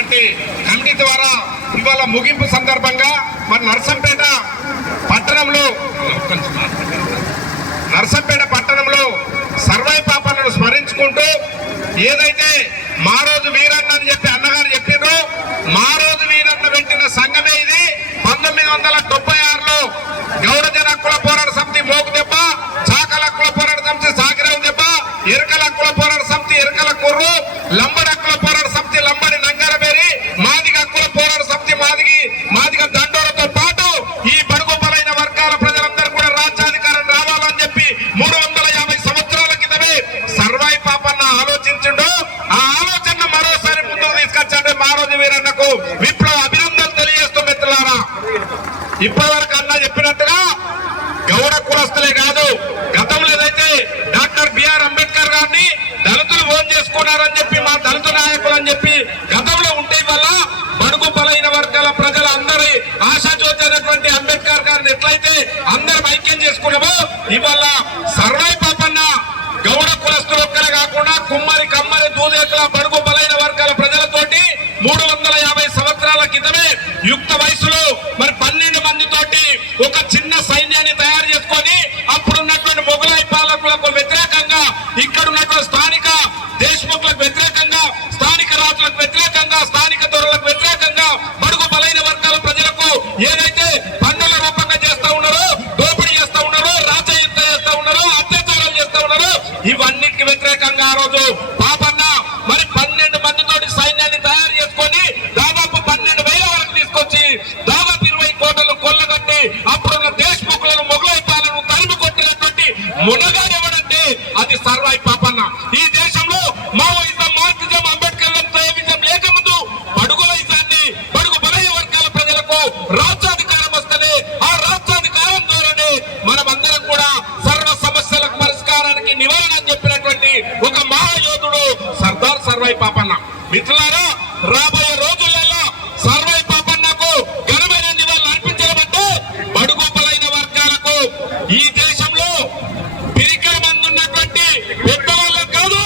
ఏర్పరిచినటువంటి committee ద్వారా ఇవాళ ముగింపు సందర్భంగా మన నర్సంపేట పట్టణంలో సర్వాయి పాపన్నను స్మరించుకుంటూ ఏదైతే మా రోజు వీరన్న అని చెప్పి అన్నగారు చెప్పారో మా రోజు వీరన్న పెట్టిన సంఘమే ఇది. 1976లో గౌడ జన హక్కుల పోరాట సమితి మోకుదెబ్బ, చాకల హక్కుల పోరాట సమితి సాకిరావు దెబ్బ, ఎరకల హక్కుల పోరాట సమితి ఎరకల కుర్రు, లంబడి హక్కుల పోరాట సమితి లంబడి నంగరబేరి, మాదిగ హక్కుల పోరాట సమితి మాదిగ దండోరతో పాటు ఈ బడుగు బలైన వర్గాల ప్రజలందరూ కూడా రాజ్యాధికారం రావాలని చెప్పి 350 సంవత్సరాల క్రితమే సర్వాయి పాపన్న ఆలోచించిండు. ఆ ఆలోచన మరోసారి ముందుకు తీసుకొచ్చాడు మా రోజు వీరన్నకు విప్లవ అభినందనలు తెలియజేస్తూ మిత్రులారా, ఇప్పటివరకు అన్న చెప్పినట్టుగా గౌడ కులస్తులే కాదు, గతంలో ఏదైతే డాక్టర్ బిఆర్ అంబేద్కర్ గారిని దళితులు ఓన్ చేసుకున్నారని చెప్పి మా దళిత నాయకులు అని చెప్పి గతంలో ఉంటే వల్ల బడుగు బలైన వర్గాల ప్రజల అందరి ఆశాజ్యోతి అయినటువంటి అంబేద్కర్ గారిని ఎట్లయితే అందరం ఐక్యం చేసుకున్నామో ఇవాళ సర్వాయి పాపన్న గౌడ కులస్తులు ఒక్కరే కాకుండా కుమ్మరి కమ్మరి దూదేకుల బడుగు బలైన వర్గాల ప్రజలతోటి 350 సంవత్సరాల క్రితమే యుక్త వయసులో మరి 12 మందితోటి ఒక చిన్న సైన్యాన్ని తయారు చేసుకొని అప్పుడున్నటువంటి మొఘలాయి పాలకులకు వ్యతిరేకంగా, ఇక్కడ ఉన్నటువంటి స్థానిక దేశముఖులకు వ్యతిరేకంగా, స్థానిక రాజులకు వ్యతిరేకంగా, స్థానిక దొరలకు వ్యతిరేకంగా బడుగు బలైన వర్గాల ప్రజలకు ఏదైతే పన్నుల రూపంగా చేస్తా ఉన్నారో, దోపిడీ చేస్తా ఉన్నారో, రాజయుద్ధ చేస్తా ఉన్నారో, అత్యాచారాలు చేస్తా ఉన్నారో ఇవన్నిటికి వ్యతిరేకంగా ఆ రోజు పాపన్న మరి 12 మందితోటి సైన్యాన్ని తయారు చేసుకొని దాదాపు 12,000 వరకు తీసుకొచ్చి దాదాపు 20 కోట్లను కొల్లగొట్టి అప్పుడున్న దేశముఖులను మొఘలాయి పాలనను తరిమి కొట్టినటువంటి మునగాడు ఎవడంటే అది సర్వాయి పాపన్న. ఈ దేశంలో మావోయిజం, మార్క్సిజం, అంబేద్కర్ లేకముందు బడుగులైజాన్ని బడుగు బలైన వర్గాల ప్రజలకు రాజ్యాధికారం వస్తేనే ఆ రాజ్యాధికారం ద్వారానే మనమందరం కూడా సర్వ సమస్యలకు పరిష్కారానికి నివారణ అని చెప్పినటువంటి ఒక మహాయోధుడు సర్దార్ సర్వాయి పాపన్న. మిత్రులారా, రాబోయే రోజులలో సర్వాయి పాపన్నకు ఘనమైన నివాళులు అర్పించడమంటే బడుగు బలైన వర్గాలకు ఈ దేశంలో పిరికల మంది ఉన్నటువంటి పెద్దవాళ్ళకు కాదు,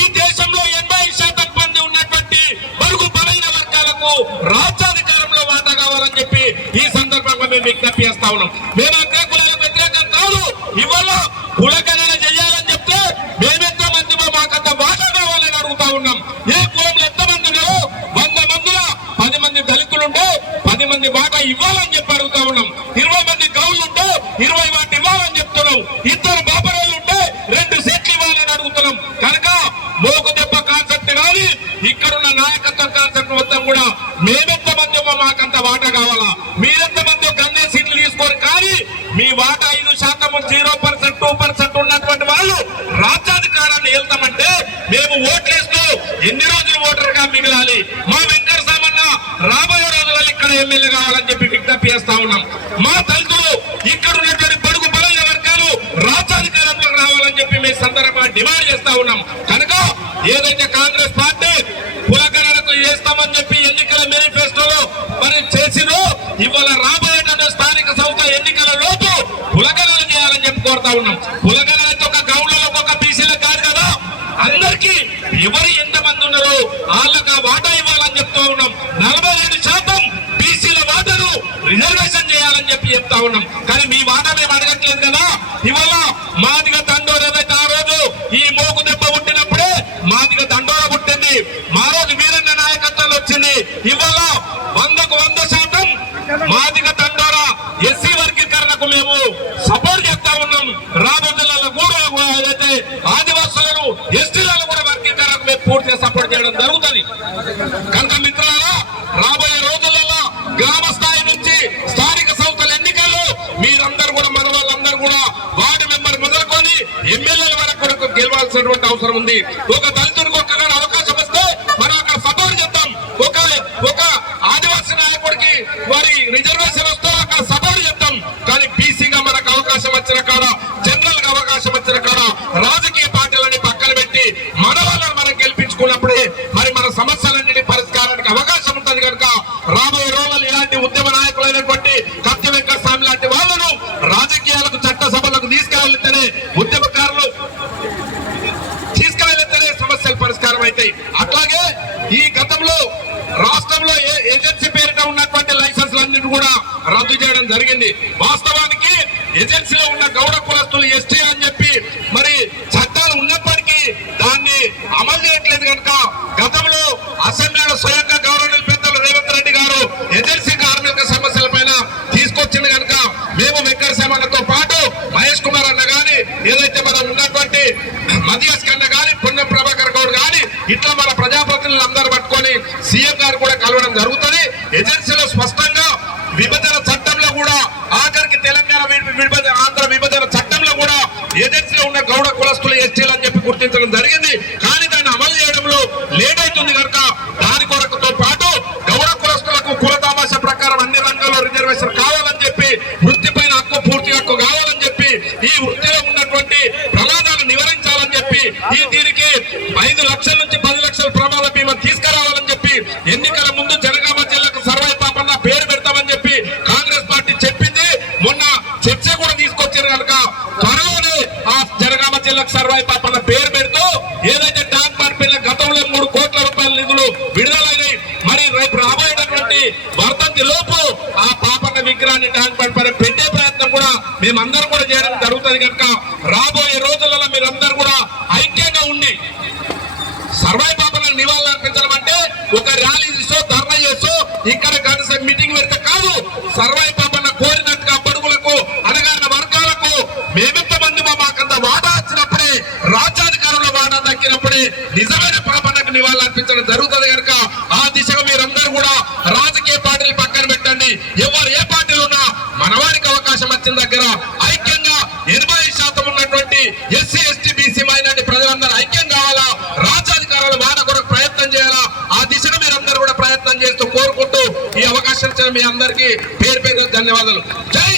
ఈ దేశంలో 80% మంది ఉన్నటువంటి బడుగు బలైన వర్గాలకు రాజ్యాధికారంలో వాటా కావాలని చెప్పి ఈ సందర్భంగా మేము విజ్ఞప్తి చేస్తా ఉన్నాం. మేము అగ్ర కులాలకు వ్యతిరేకం కాదు, ఇవాళ కులగణన చేయాలని చెప్తే మేమెంత మంది మాకంత వాటా కావాలని అడుగుతా ఉన్నాం. ఏ కులంలో ఎంతమంది ఉన్నారో 100 మందిలో 10 మంది దళితులుంటే 10 మంది వాటా ఇవ్వాలని చెప్పి అడుగుతా ఉన్నాం. 20 మంది గౌళ్ళుంటే 20 వాటి ఇవ్వాలని చెప్తున్నాం. 2 బాబరాళ్ళుంటే 2 సీట్లు ఇవ్వాలని అడుగుతున్నాం. కనుక మోకు దెబ్బ కాన్సెప్ట్ కానీ ఇక్కడున్న నాయకత్వం కాన్సెప్ట్ మొత్తం కూడా మేమెంత మంది మాకంత వాటా కావాలా, మీరెంత మంది గన్నే సీట్లు తీసుకోరు కానీ మీ వాటా 5%, 0%, 2% ఉన్నటువంటి వాళ్ళు రాజ్యాధికారాన్ని వెళ్తామంటే మేము ఓట్లేస్తూ ఎన్ని రోజులు ఓటర్గా మిగిలాలి. మా వెంకట సామన్న రాబోయే రోజులలో ఇక్కడ ఎమ్మెల్యే కావాలని చెప్పి విజ్ఞప్తి చేస్తా ఉన్నాం. మా దళితులు ఇక్కడ ఉన్నటువంటి బడుగు బలైన వర్గాలు రాజ్యాధికారంలోకి రావాలని చెప్పి మేము సందర్భంగా డిమాండ్ చేస్తా ఉన్నాం. కనుక ఏదైతే కాంగ్రెస్ పార్టీ కులగణనకు చేస్తామని చెప్పి ఎన్నికల మేనిఫెస్టోలో మరి చేసినో ఇవాళ రాబోయేటువంటి స్థానిక సంస్థ ఎన్నికల లోపు కులగణన చేయాలని చెప్పి కోరుతా ఉన్నాం. కులగణన ఒక గౌళ్ళకు ఒక బీసీలకు కాదు కదా, అందరికీ ఎవరు ఎంతమంది ఉన్నారో వాళ్ళకి ఆ వాటా ఇవ్వాలని చెప్తా ఉన్నాం. 42% బీసీల వాటాను రిజర్వేషన్ చేయాలని చెప్పి చెప్తా ఉన్నాం. కానీ మీ వాటా మేము అడగట్లేదు కదా. ఇవాళ మాదిగ దండోర ఏదైతే ఆ రోజు ఈ మోకు దెబ్బ పుట్టినప్పుడే మాదిగ దండోర పుట్టింది, మా రోజు వీరన్న నాయకత్వంలో వచ్చింది. ఇవాళ 100కు 100% మాదిగ దండోర ఎస్సీ వర్గీకరణకు మేము సపోర్ట్ చేస్తా ఉన్నాం. రాబోయేలలో కూడా ఏదైతే ఆదివాసులను ఎస్టీలను కూడా వర్గీకరణకు మేము పూర్తిగా సపోర్ట్ చేయడం జరుగుతుంది. కనుక మిత్రులారా, రాబోయే రోజులలో గ్రామ స్థాయి నుంచి స్థానిక సంస్థల ఎన్నికల్లో మీరందరూ కూడా మన వాళ్ళందరూ కూడా వార్డు మెంబర్ మొదలుకొని ఎమ్మెల్యేల వరకు కూడా గెలవాల్సినటువంటి అవసరం ఉంది. ఒక దళితుడికి ఒక్కగానే అవకాశం వస్తే మనం అక్కడ సపోర్ట్ చేద్దాం. ఒక ఆదివాసీ నాయకుడికి వారి రిజర్వేషన్ వస్తే అక్కడ సపోర్ట్ చేద్దాం. కానీ బీసీగా మనకు అవకాశం వచ్చిన కాడ, జనరల్ గా అవకాశం వచ్చిన కాడ రాజకీయ పార్టీలని పక్కన పెట్టి మన వాళ్ళని మనం గెలిపించుకున్నప్పుడే మరి మన సమస్యలన్నిటి పరిష్కారానికి అవకాశం ఉంటుంది. కనుక రాబోయే రోజులు ఇలాంటి ఉద్యమ నాయకులైనటువంటి కత్తి వెంకట స్వామి లాంటి వాళ్ళను రాజకీయాలకు చట్ట సభలకు తీసుకెళ్తేనే ఉద్యమకారులు తీసుకెళ్తేనే రాష్ట్రంలో ఏజెన్సీ పేరిట ఉన్నటువంటి లైసెన్స్లన్నింటినీ కూడా రద్దు చేయడం జరిగింది. వాస్తవానికి ఏజెన్సీలో ఉన్న గౌడ కులస్తులు ఎస్టీ అని చెప్పి మరి చట్టాలు ఉన్నప్పటికీ దాన్ని అమలు చేయట్లేదు కనుక గతంలో అసెంబ్లీలో స్వయంగా గౌరవనీయులు పెద్దలు రేవంత్ రెడ్డి గారు ఏజెన్సీ కార్మిక సమస్యల పైన తీసుకొచ్చింది కనుక మేము వెంకట సేమన్నతో పాటు మహేష్ కుమార్ అన్న గాని ఏదైతే మనం ఉన్నటువంటి మధ్యస్ కన్న గాని పుణ్యం ప్రభాకర్ గౌడ్ గాని ఇట్లా మన ప్రజాప్రతినిధులు అందరూ పట్టుకొని సీఎం గారు కూడా కలవడం జరుగుతుంది. ఏజెన్సీలో స్పష్టంగా విభజన చట్టంలో కూడా ఆఖరికి తెలంగాణ ఆంధ్ర విభజన చట్టంలో కూడా ఏజెన్సీలో ఉన్న గౌడ కులస్తులు ఎస్టీలు అని చెప్పి గుర్తించడం జరిగింది. కానీ దాన్ని అమలు చేయడంలో లేట్ అవుతుంది కనుక దాని కొరకుతో పాటు గౌడ కులస్తులకు కుల దామాష ప్రకారం అన్ని రంగాల్లో రిజర్వేషన్ కావాలని చెప్పి వృత్తి పైన హక్కు పూర్తి హక్కు కావాలని చెప్పి ఈ వృత్తిలో ఉన్నటువంటి ప్రమాదాలు నివారించాలని చెప్పి ఈ దీనికి 5 లక్షల నుంచి 10 లక్షల ప్రమాద బీమా తీసుకురావాలని చెప్పి ఎన్నికల ముందు జనగామ జిల్లాకు సర్వాయి పాపన్న పేరు పెడతామని చెప్పి కాంగ్రెస్ పార్టీ చెప్పింది. మొన్న చర్చ కూడా తీసుకొచ్చారు కనుక త్వరలోనే ఆ జనగామ జిల్లాకు సర్వాయి పాపన్న పేరు పెడుతూ ఏదైతే ట్యాంక్ బండ్ పిల్ల గతంలో 3 కోట్ల రూపాయల నిధులు విడుదలైనాయి మరి రేపు రాబోయేటటువంటి వర్ధంతి లోపు ఆ పాపన్న విగ్రహాన్ని ట్యాంక్ బండ్ పైన పెట్టే ప్రయత్నం కూడా మేమందరం కూడా చేయడం జరుగుతుంది కనుక రాబోయే రోజులలో మీరందరూ కూడా ఐక్యంగా ఉండి సర్వాయి పాపన్నకు నివాళులు అర్పించడం అంటే ఒక ర్యాలీ చేసో ధర్నా చేసో ఇక్కడ కనీస మీటింగ్ పెడితే కాదు. సర్వాయి పాపన్న కోరినట్టుగా బడుగులకు అణగారిన వర్గాలకు మేమెంత మంది మాకంత వాటా వచ్చినప్పుడే రాజ్యాధికారంలో వాటా దక్కినప్పుడే నిజమైన పాపన్నకు నివాళులు అర్పించడం జరుగుతుంది కనుక ఆ దిశగా మీరందరూ కూడా రాజకీయ పార్టీలు పక్కన పెట్టండి. ఎవరు ఏ పార్టీలు ఉన్నా మనవాడికి అవకాశం వచ్చిన దగ్గర ఐక్యంగా 80% ఉన్నటువంటి ఎస్సీ ఎస్టీ బీసీ మైనారిటీ ప్రజలందరూ ఐక్యం కావాలా, రాజ్యాధికారాలు వాడ కొరకు ప్రయత్నం చేయాలా. ఆ దిశగా మీరందరూ కూడా ప్రయత్నం చేస్తూ కోరుకుంటూ ఈ అవకాశం ఇచ్చిన మీ అందరికీ పేరు పేరు ధన్యవాదాలు. జై